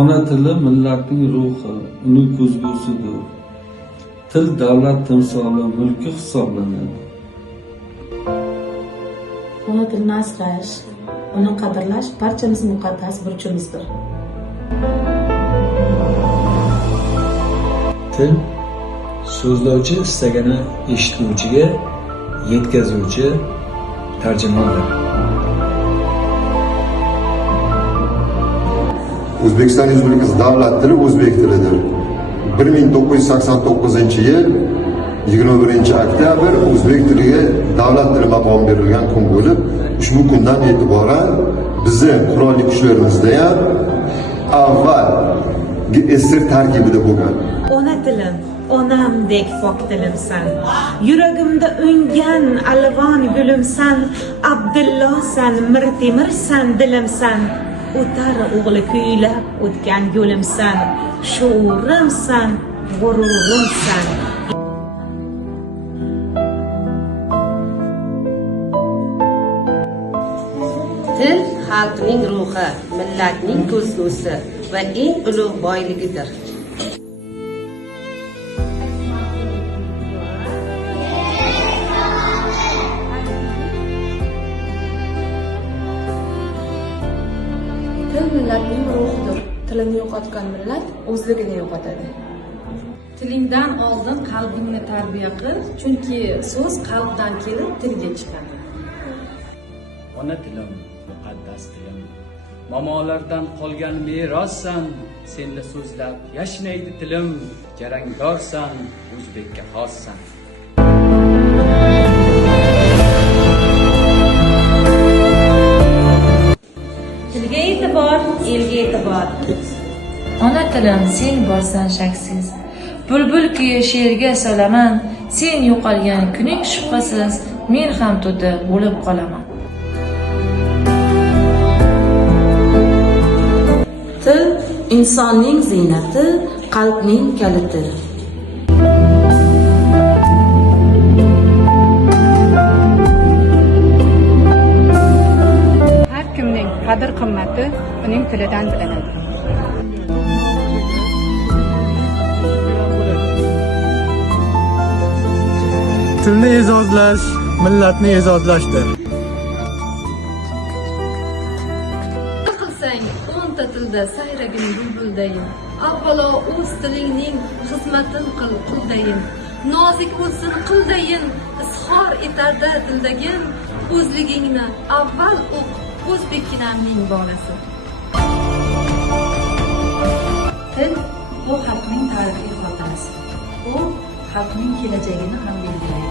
Ona tili millatning ruhi, uning ko'zgusidir. Til davlat timsoli, mulki hisoblanadi. Ona tilini asrash, uni qadrlash barchamiz muqaddas burchimizdir. Til so'zlovchi istagani eshituvchiga yetkazuvchi tarjimondir. O'zbekiston Respublikasi davlat tili o'zbek tilidir. 1989-yil 21-oktyabr o'zbek tiliga davlat tili maqomi berilgan kun bo'lib, ushbu kundan e'tiboran bizning qurolli kuchlarimizda ham avval SSR tarkibida bo'lgan. Ona tilim, onamdek pok tilimsan. Yuragimda ungan alvon gulimsan. Abdullohsan, Mirtemirsan, dilimsan. O'tar o'g'li kuylab o'tgan yo'limsan. Shuurimsan, g'ururimsan. Til xalqning ruhi, millatning ko'zgusi va eng ulug' boyligidir. Til millatning ruhidir. Tilini yo'qotgan millat o'zligini yo'qotadi. Tilingdan oldin qalbingni tarbiya qil, chunki so'z qalbdan kelib tilga chiqadi. Ona tilim, muqaddas tilim, momolardan qolgan merossan, senda so'zlab yashnaydi tilim, jarangdorsan, o'zbekka xossan. Tilga e'tibor, elga e'tibor. Ona tilim, sen borsan shaksiz. Bulbul kuyi she'rga solaman, sen yo'qolgan kuning shubhasiz, men ham to'da bo'lib qolaman. Til insonning ziynati, qalbning kaliti. Har kimning qadr qimmati uning tilidan bilinadi. Tilni e'zozlash millatni e'zozlashdir. Qilsang, o'nta tilda sayragin bulbuldayin. Avvalo o'z tilingning xizmatin qil qildayin. Nozik bo'lsin qildayin, izhor etarda dildagin. O'zligingni avval o'q, o'zbekinamning bolasi. Til bu xalqning tarixiy xotirasi. U xalqning kelajagini ham belgilaydi.